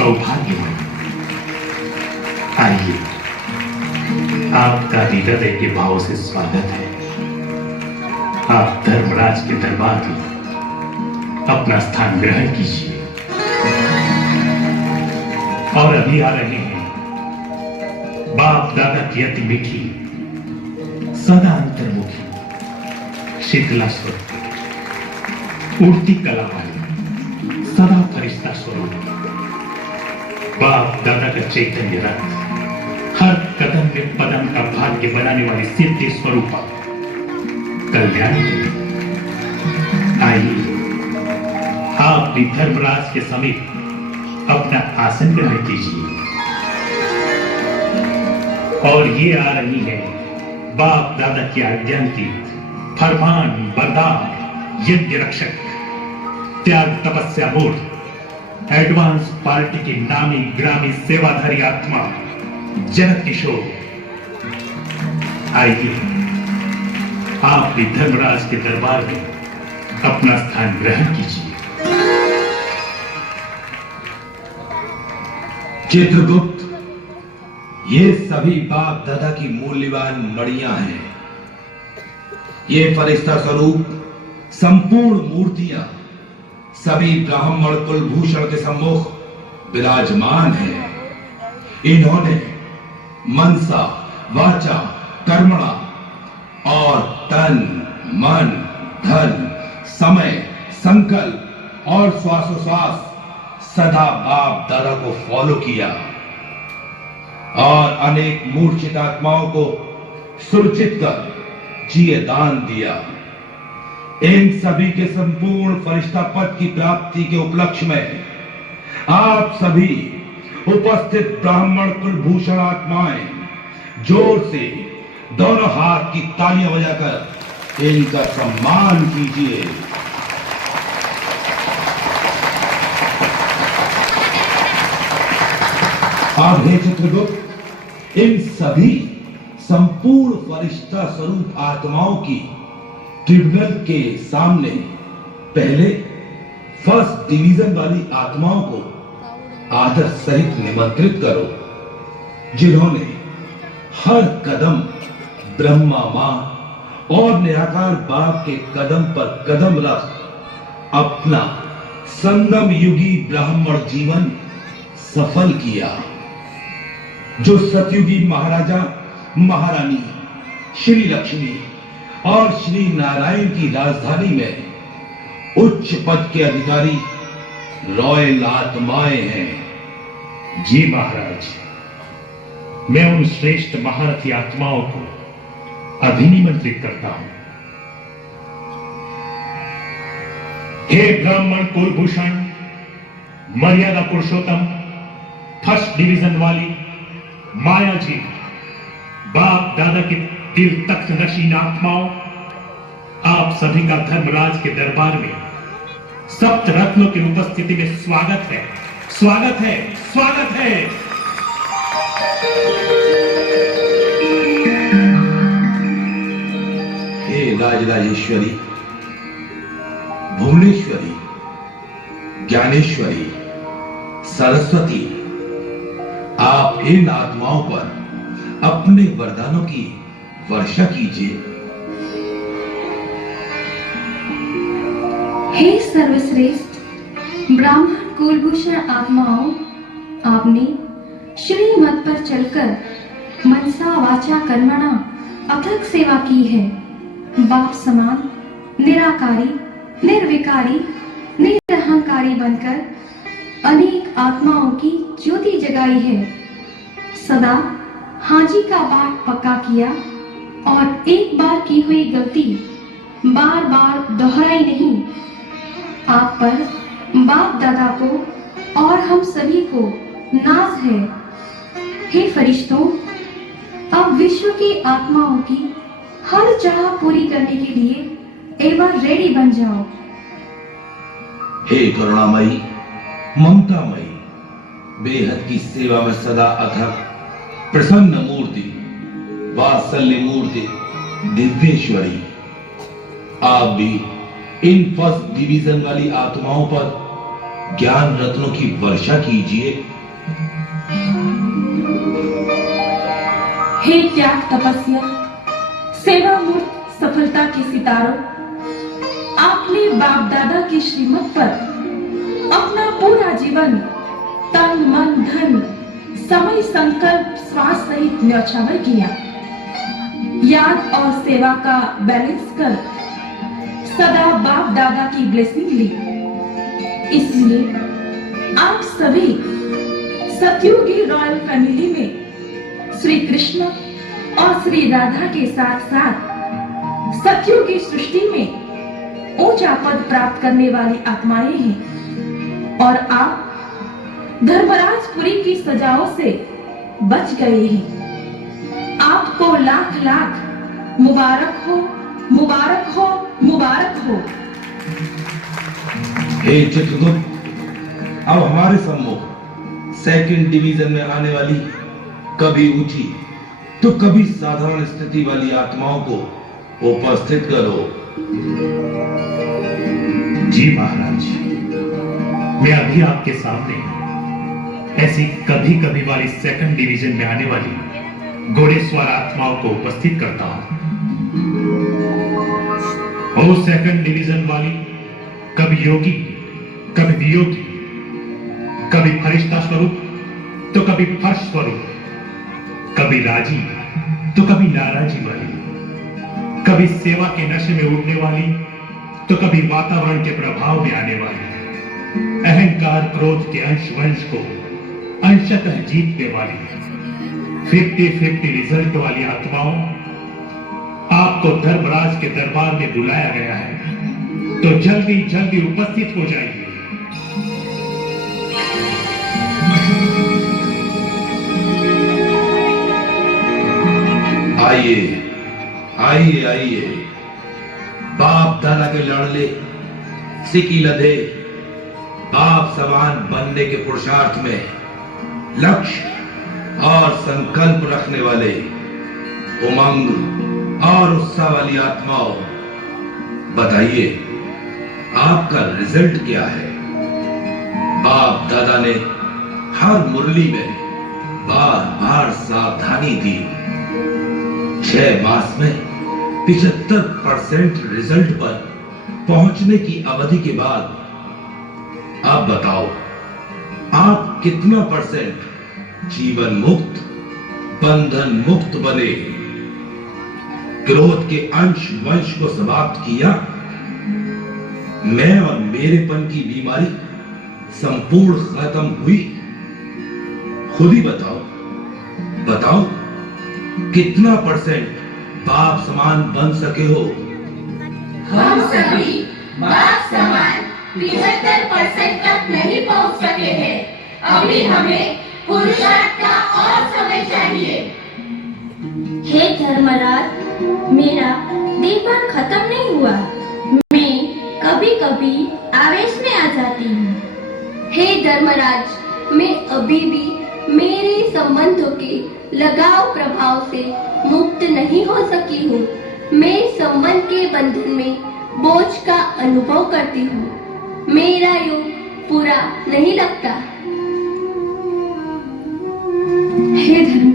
सौभाग्यमयी। आइए, आपका हृदय के भाव से स्वागत है। आप धर्मराज के दरबार में अपना स्थान ग्रहण कीजिए। और अभी आ रहे हैं बाप दादा की अति मीठी, सदा अंतर्मुखी, शीतला स्वरूप, उड़ती कला वाली, सदा फरिश्ता स्वरूप बाप दादा का चैतन्य रथ, हर कदम में पदम का भाग्य बनाने वाली सिद्धि स्वरूप कल्याण। आइए, आप भी धर्मराज के समीप अपना आसन ग्रहण कीजिए। और ये आ रही है बाप दादा की आज्ञांकित, फरमान बरदार, यज्ञ रक्षक, त्याग तपस्या मूर्त, एडवांस पार्टी की नामी ग्रामी सेवाधारी आत्मा जगत किशोर। आइए, आप भी धर्मराज के दरबार में अपना स्थान ग्रहण कीजिए। चित्रगुप्त, ये सभी बाप दादा की मूल्यवान मणियां हैं। ये फरिश्ता स्वरूप संपूर्ण मूर्तियां सभी ब्राह्मण कुलभूषण के सम्मुख विराजमान हैं। इन्होंने मनसा, वाचा, कर्मणा और तन, मन, धन, समय, संकल्प और श्वासोश्वास सदा बाप दादा को फॉलो किया और अनेक मूर्छित आत्माओं को सुरक्षित कर जिए दान दिया। इन सभी के संपूर्ण फरिश्ता पद की प्राप्ति के उपलक्ष्य में आप सभी उपस्थित ब्राह्मण कुलभूषण आत्माएं जोर से दोनों हाथ की तालियां बजाकर इनका सम्मान कीजिए। अब हे चित्रगुप्त, इन सभी संपूर्ण फरिश्ता स्वरूप आत्माओं की ट्रिब्यूनल के सामने पहले फर्स्ट डिवीजन वाली आत्माओं को आदर सहित निमंत्रित करो, जिन्होंने हर कदम ब्रह्मा मां और निराकार बाप के कदम पर कदम रख अपना संगम युगी ब्राह्मण जीवन सफल किया। जो सतयुगी महाराजा महारानी, श्री लक्ष्मी और श्री नारायण की राजधानी में उच्च पद के अधिकारी रॉयल आत्माएं हैं। जी महाराज, मैं उन श्रेष्ठ महारथी आत्माओं को अभिनिमंत्रित करता हूं। हे ब्राह्मण कुलभूषण, मर्यादा पुरुषोत्तम, फर्स्ट डिवीजन वाली माया जी, बाप दादा के दिल तख्त नशीन आत्माओं, आप सभी का धर्मराज के दरबार में सप्त रत्नों की उपस्थिति में स्वागत है, स्वागत है, स्वागत है। हे राजराजेश्वरी, भुवनेश्वरी, ज्ञानेश्वरी, सरस्वती, आप इन आत्माओं पर अपने वरदानों की वर्षा कीजिए। हे सर्वश्रेष्ठ ब्राह्मण कुलभूषण आत्माओं, आपने श्रीमत पर चलकर मनसा वाचा कर्मणा अथक सेवा की है। बाप समान निराकारी, निर्विकारी, निरहंकारी बनकर अनेक आत्माओं की ज्योति जगाई है। सदा हाजी का बाट पक्का किया और एक बार की हुई गलती बार बार दोहराई नहीं। आप पर बाप दादा को और हम सभी को नाज है। हे फरिश्तों, अब विश्व की आत्माओं की हर चाह पूरी करने के लिए एक बार रेडी बन जाओ। हे करुणामयी, ममतामयी, बेहद की सेवा में सदा अथक प्रसन्न मूर्ति, वात्सल्य मूर्ति, दिव्येश्वरी, आप भी इन फर्स्ट डिवीजन वाली आत्माओं पर ज्ञान रत्नों की वर्षा कीजिए। हे त्याग तपस्या, सेवा मूर्त सफलता के सितारों, आपने बाप दादा की श्रीमत पर अपना पूरा जीवन तन मन धन समय संकल्प श्वास सहित न्यौछावर किया। याद और सेवा का बैलेंस कर सदा बाप दादा की ब्लेसिंग ली। इसलिए आप सभी सतयुगी रॉयल फैमिली में श्री कृष्ण और श्री राधा के साथ साथ सतयुगी सृष्टि में ऊंचा पद प्राप्त करने वाली आत्माएं हैं और आप धर्मराजपुरी की सजाओं से बच गए हैं। आपको लाख लाख मुबारक हो, मुबारक हो, मुबारक हो। हे चित्रगुप्त, अब हमारे सम्मुख सेकंड डिवीजन में आने वाली कभी ऊंची तो कभी साधारण स्थिति वाली आत्माओं को उपस्थित करो। जी महाराज, मैं अभी आपके सामने ऐसी कभी कभी वाली सेकंड डिवीजन में आने वाली घोड़ेस्वार आत्माओं को उपस्थित करता हूं। ओ सेकंड डिवीजन वाली, कभी योगी, कभी वियोगी, कभी फरिश्ता स्वरूप तो कभी फर्श स्वरूप, कभी राजी तो कभी नाराजी वाली, कभी सेवा के नशे में उड़ने वाली तो कभी वातावरण के प्रभाव में आने वाली, अहंकार क्रोध के अंश वंश को अंशतः जीतने वाली 50-50 रिजल्ट वाली आत्माओं, आपको धर्मराज के दरबार में बुलाया गया है, तो जल्दी जल्दी उपस्थित हो जाइए। आइए आइए आइए, बाप दादा के लाडले सिकी लदे बाप समान बनने के पुरुषार्थ में लक्ष्य और संकल्प रखने वाले उमंग और उत्साह वाली आत्माओं, बताइए आपका रिजल्ट क्या है। बाप दादा ने हर मुरली में बार बार सावधानी दी। 6 मास में 75% रिजल्ट पर पहुंचने की अवधि के बाद आप बताओ, आप कितना परसेंट जीवन मुक्त बंधन मुक्त बने, क्रोध के अंश वंश को समाप्त किया, मैं और मेरेपन की बीमारी संपूर्ण खत्म हुई। खुद ही बताओ, बताओ कितना परसेंट बाप समान बन सके हो। हम सभी बाप समान 75% तक नहीं पहुंच सके हैं। अभी हमें पुरुषार्थ का और समय चाहिए। हे धर्मराज, मेरा दीपक खत्म नहीं हुआ। मैं कभी कभी आवेश में आ जाती हूँ। हे धर्मराज, मैं अभी भी मेरे संबंधों के लगाव प्रभाव से मुक्त नहीं हो सकी हूँ। मैं संबंध के बंधन में बोझ का अनुभव करती हूँ। मेरा योग पूरा नहीं लगता। हे धर्म